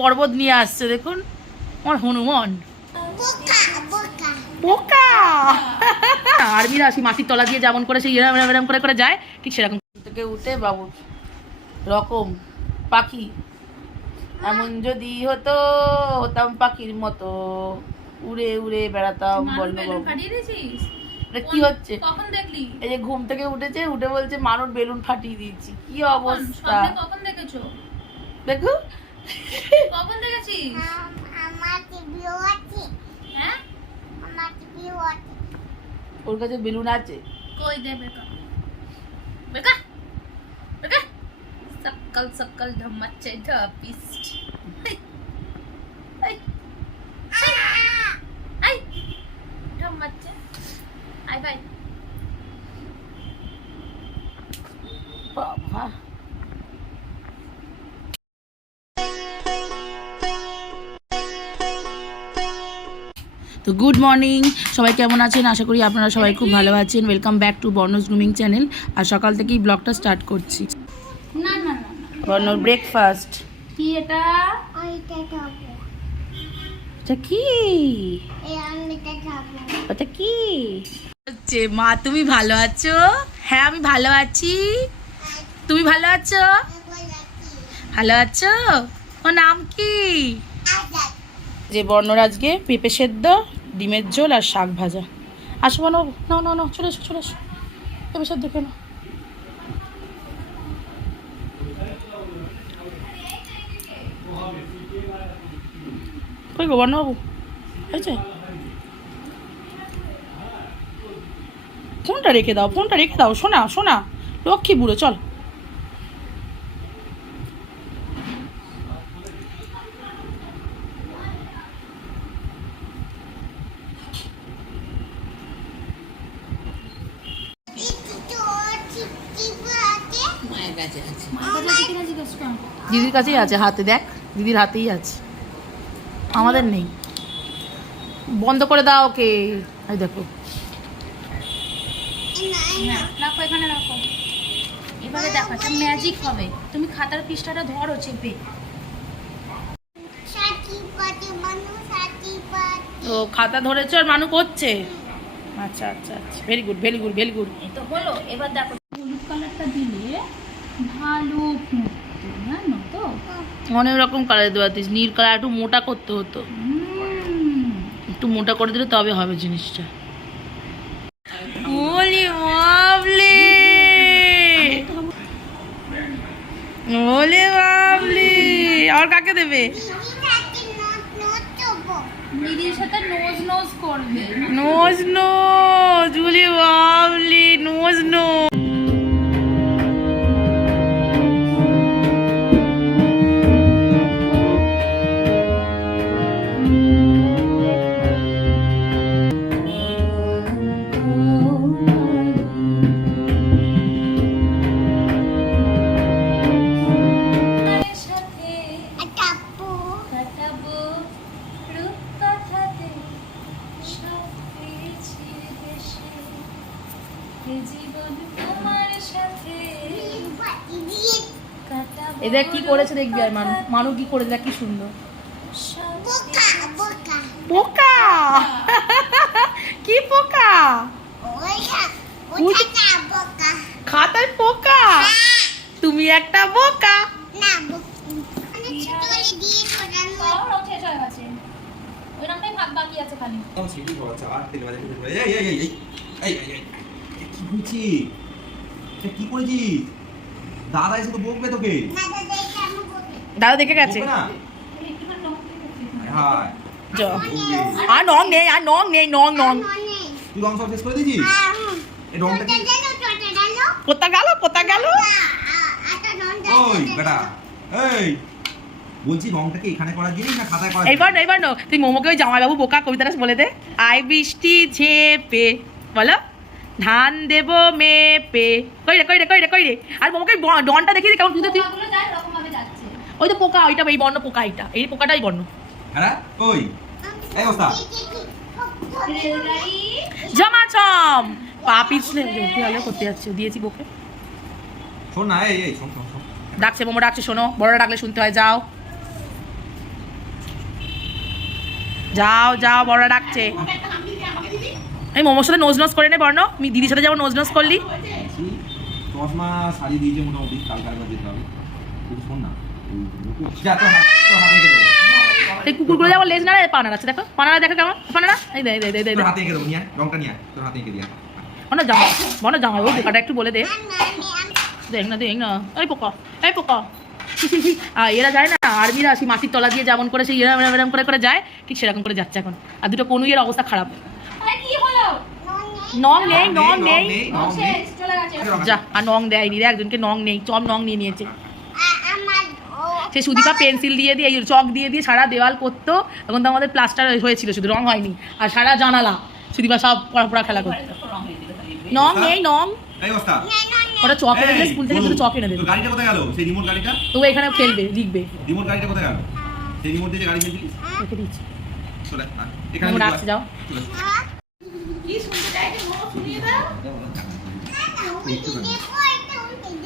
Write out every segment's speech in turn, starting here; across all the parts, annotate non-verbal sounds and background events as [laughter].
পর্বত নিয়ে আসছে দেখুন। আমার হনুমান। পোকা! মাটির তলা দিয়ে যেমন করে সেই এরম এরম করে করে যায় ঠিক সেরকম। থেকে উঠে বাবু রকম পাখি। এমন যদি হতো হতাম পাখির মতো। উড়ে উড়ে বেড়াতাম কি হচ্ছে? এই যে ঘুম থেকে উঠেছে উঠে বলছে মানুষ বেলুন ফাটিয়ে দিয়েছি। কি অবস্থা? দেখো। কখন দেখেছিস আম- আমার টিভিও আছে হ্যাঁ? আমার টিভিও আছে ওর কাছে বেলুন আছে। কই দে বেকা। বেকা? বেকা? সকাল সকাল ধমাচ্ছে ধাপিস্ট তো গুড মর্নিং সবাই কেমন আছেন? আশা করি আপনারা সবাই খুব ভালো আছেন। ওয়েলকাম ব্যাক টু বর্ণস গ্রুমিং চ্যানেল আর সকাল থেকেই ব্লগটা স্টার্ট করছি। না না না বর্ণর ব্রেকফাস্ট এটা? এটা কি? হচ্ছে মা তুমি ভালো আছো? হ্যাঁ আমি ভালো আছি। তুমি ভালো আছো? ভালো আছো। ও নাম কি? যে বর্ণর আজকে পেঁপে সেদ্ধ, ডিমের ঝোল আর শাক ভাজা। আসো বানো না না না চলে এসো চলে এসো। পেঁপে সেদ্ধ কেন? কই গো বর্ণবাবু? হয়েছে? ফোনটা রেখে দাও, ফোনটা রেখে দাও, শোনা শোনা। লক্ষ্মী বুড়ো, চল মায়ের কাছে কিনা জিজ্ঞেস কর দিদির কাছেই আছে হাতে দেখ দিদির হাতেই আছে। আমাদের নেই। বন্ধ করে দাও ওকে। এই দেখো। রাখো এখানে রাখো। এবারে দেখো একটা ম্যাজিক হবে। তুমি খাতার পৃষ্ঠাটা ধরো চেপে। ও খাতা ধরেছো আর মানুষ করছে? আচ্ছা আচ্ছা আচ্ছা। Very good very good very good তো হলো এবার দেখো হলুদ কালারটা দিলে ভালো ফুটতো জানো তো? অনেক রকম কালার দেওয়া দিস নীল কালার একটু মোটা করতে হতো। একটু মোটা করে দিলে তবে হবে জিনিসটা। ওলি বাবলি ওলে বাবলি আর কাকে দেবে? দিদির সাথে নোজ নোজ করবে। নোজ নোজ ওলে বাবলি নোজ নোজ এদের কি করেছে দেখবি আর মানু মানু কি করে দেখ কি সুন্দর। পোকা কি পোকা খাতায় পোকা তুমি একটা বোকা। কি করেছিস? দাদা এসে তো বকবে তোকে। দাদা দেখে গেছে। আর নং নেই আর নং নেই নং নং। তুই রং সব শেষ করে দিয়েছিস? এই রংটা কি? গেল কোথা গেল। ওই বেটা এই। বলছি রংটা কি এখানে করার জিনিস না খাতায় করার এইবার এইবার না তুই মোমোকে ওই জামাইবাবু বোকা কবিতাটা বলে দে। আই বৃষ্টি ঝেপে বলো। ধান দেব মেপে। কই রে কই রে কই রে কই রে আর মোমোকে ডনটা দেখিয়ে দে কেমন তুই তুই ওই তো পোকা ওইটা এই বর্ণ পোকা এইটা। এই পোকাটাই বর্ণ হ্যাঁ ওই এই অবস্থা। রেলগাড়ি জমাছম পা পিছলে ভালো করতে যাচ্ছে। দিয়েছি বকে শোন না এই এই শোন শোন শোন। ডাকছে মোমো ডাকছে শোনো। বড়রা ডাকলে শুনতে হয় যাও। যাও যাও বড়রা ডাকছে। এই মোমোর সাথে নোজ নোজ করে নে বর্ণ। আমি দিদির সাথে যেমন নোজ নোজ করলি। চশমা দিয়েছে মোটামুটি যেতে হবে। শোন না। এই কুকুরগুলো যেমন লেজ পা নাড়াচ্ছে দেখো। পা দেখো কেমন। পা নাড়া। এই দে এই দে এই দে, এই দে। তোর হাতে এঁকে দেবো নিয়ে রংটা নিয়ে তোর হাতে এঁকে দিয়ে আয়। জামা। জামা। ও বোকাটা একটু বলে দে। আমি আমি আমি দেখ না দেখ না। এই পোকা এই পোকা। আর এরা যায় না আর্মিরা সেই মাটির তলা দিয়ে যেমন করে সেই এরম এরম এরম করে করে যায়। ঠিক সেরকম করে যাচ্ছে এখন। আর দুটো কনুইয়ের অবস্থা খারাপ। আরে কি হলো? নং নেই নং নেই নং। যা আর নং দেয়নি রে একজনকে নং নেই চম নং নিয়ে নিয়েছে। সে সুদীপা পেন্সিল দিয়ে দিয়ে এই চক দিয়ে দিয়ে সারা দেওয়াল করতো এখন তো আমাদের প্লাস্টার হয়েছিল শুধু রং হয়নি আর সারা জানালা সুদীপা সব পড়া খেলা করতো। নং নেই নং। ওটা চক এনে দিলে স্কুল থেকে দুটো চক এনে দেবে। গাড়িটা কোথায় গেল? সেই রিমোট গাড়িটা? তো এখানে খেলবে লিখবে। রিমোট গাড়িটা কোথায় গেল? সেই রিমোট দিয়ে গাড়ি কিনছিলিস রেখে দিচ্ছি। এখানে যাও। কি শুনতে চাইছে মোমো শুনিয়ে দাও।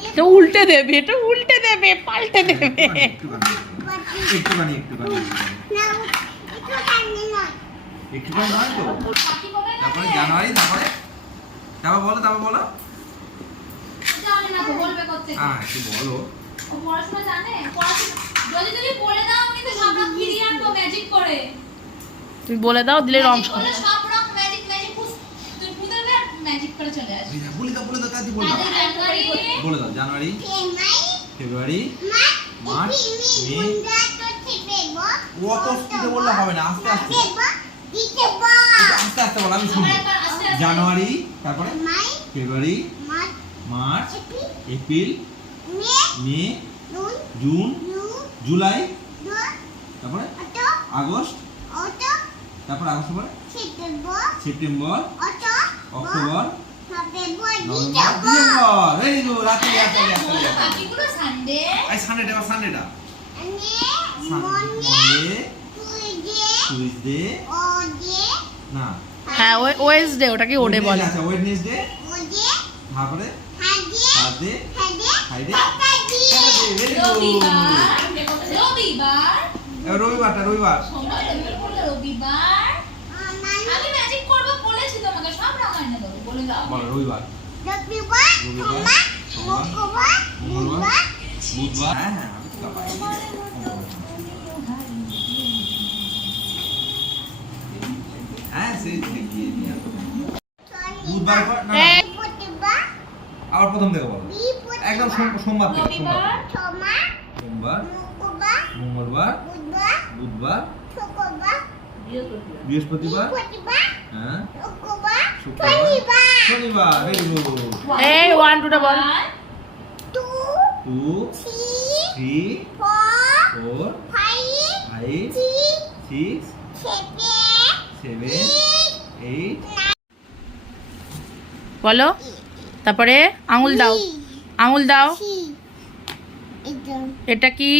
এটা উল্টে দেবে এটা উল্টে দেবে পাল্টে দেবে। একটুখানি, একটুখানি একটুখানি। একটুখানি নয় তো? তারপরে জানুয়ারি তারপরে? তারপর বলো তারপর বলো। জানে না তো বলবে করতে হ্যাঁ একটু বলো। ও পড়াশোনা জানে যদি যদি বলে দাও কিন্তু সব ফিরিয়ে আনব ম্যাজিক করে তুমি বলে দাও দিলে রং সব রং ম্যাজিক ম্যাজিক তুই পুঁতে দে ম্যাজিক করে চলে আসবে। বলে দাও বলে দাও কাজী বলে দাও? জানুয়ারি বলে দাও জানুয়ারি ফেব্রুয়ারি মার্চ মে। অত স্পিডে বললে হবে না আস্তে আস্তে। আস্তে আস্তে বলো আমি শুনব। জানুয়ারি তারপরে? February March April May June July তারপরে? আগস্ট তারপরে আগস্ট পরে September October? November. Very good রাতে সানডে আই সানডেটা এবার সানডেটা সানডে টুইসডে না। হ্যাঁ ওয়েসডে ওটাকে ওডে বলে। আচ্ছা ওয়েডনেসডে তারপরে থার্সডে ফ্রাইডে রবিবার। রবিবার রবিবারটা রবিবার। সোমবার রবিবার রবিবার। আমি ম্যাজিক করব বলেছি তোমাকে সব রং দেবো বলে দাও। বলো রবিবার। মঙ্গলবার বুধবার। হ্যাঁ হ্যাঁ। হ্যাঁ সেই দেখিয়ে নিয়ে বুধবার। আবার প্রথম থেকে বলো। একদম সোমবার থেকে সোমবার। সোমবার মঙ্গলবার বুধবার। বৃহস্পতিবার। হ্যাঁ? শুক্রবার? শনিবার? ভেরি গুড এই ওয়ান টুটা বল two three four five six seven eight বলো তারপরে আঙুল দাও। আঙুল দাও। এটা কি?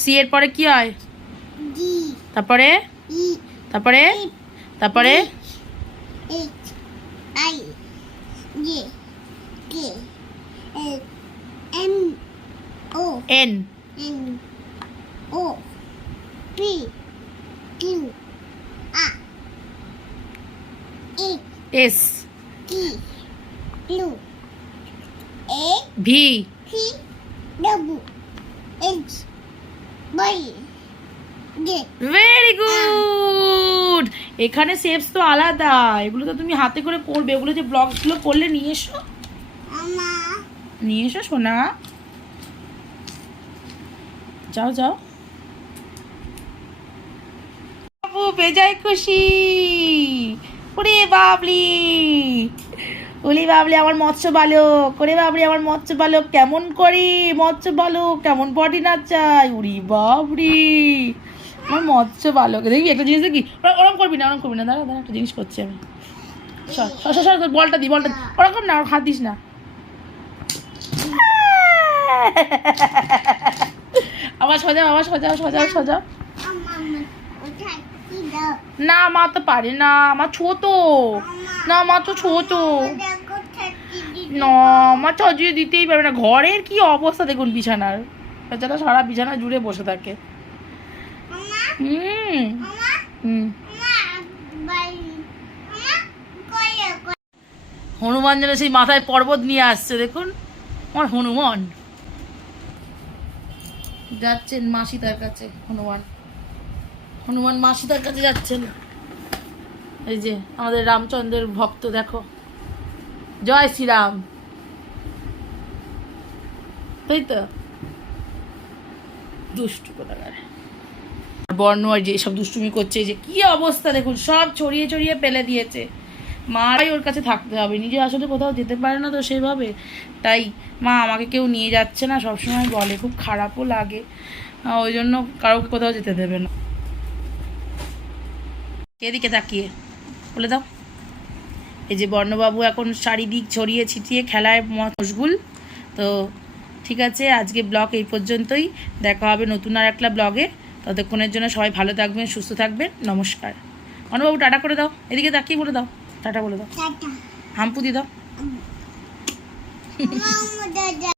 সি এর পরে কি হয়? তারপরে তারপরে তারপরে H I J K L M O N N O P Q R S S T U A V P W H Y J very good এখানে শেপস তো আলাদা। এগুলো তো তুমি হাতে করে করবে ওগুলো যে ব্লগসগুলো করলে নিয়ে এসো। নিয়ে এসো সোনা। যাও যাও। বাবু বেজায় খুশি। ওরে বাবলি। ওলি বাবলি আমার মৎস্য বালক। ওরে বাবলি আমার মৎস্য বালক। কেমন করি? মৎস্য বালক কেমন বডি না চাই? উড়ি বাবরি। আমার মৎস্য বালক দেখি একটা জিনিস দেখি। ওরা- ওরম করবি না, ওরম করবি না। দাঁড়া দাঁড়া, একটা জিনিস করছি আমি। সর সর বলটা দি, বলটা। ওরকম না হাত দিস না। আবার সজাও আবার সজাও সজাও সজাও। না, মা তো পারে না আমার ছোট। না, মা তো ছোট। না, মা সাজিয়ে দিতেই পারবে না। ঘরের কি অবস্থা দেখুন বিছানার। বেচারা সারা বিছানা জুড়ে বসে থাকে মামা হুম মামা হুম মামা বাড়ি মামা কয়ে কয়ে হনুমান যেন সেই মাথায় পর্বত নিয়ে আসছে, দেখুন। আমার হনুমান। যাচ্ছেন মাসি তার কাছে, হনুমান। হনুমান মাসি তার কাছে যাচ্ছেন। এই যে আমাদের রামচন্দ্রের ভক্ত, দেখো। জয় শ্রীরাম। তাই তো? দুষ্টু কোথাকার। বর্ণ আর যে সব দুষ্টুমি করছে, যে কি অবস্থা দেখুন, সব ছড়িয়ে ছড়িয়ে ফেলে দিয়েছে। মারাই ওর কাছে থাকতে হবে, নিজে আসলে কোথাও যেতে পারে না তো সেভাবে। তাই মা আমাকে কেউ নিয়ে যাচ্ছে না, সবসময় বলে, খুব খারাপও লাগে। ওই জন্য কারোকে কোথাও যেতে দেবে না। এদিকে তাকিয়ে, বলে দাও। এই যে বর্ণবাবু এখন চারিদিক ছড়িয়ে ছিটিয়ে খেলায় মশগুল। তো ঠিক আছে, আজকে ব্লগ এই পর্যন্তই। দেখা হবে নতুন আর একটা ব্লগে। ততক্ষণের জন্য সবাই ভালো থাকবেন সুস্থ থাকবেন। নমস্কার। অনুবাবু টাটা করে দাও। এদিকে তাকিয়ে বলে দাও? টাটা বলে দাও। হাম্পু দিয়ে দাও। [laughs]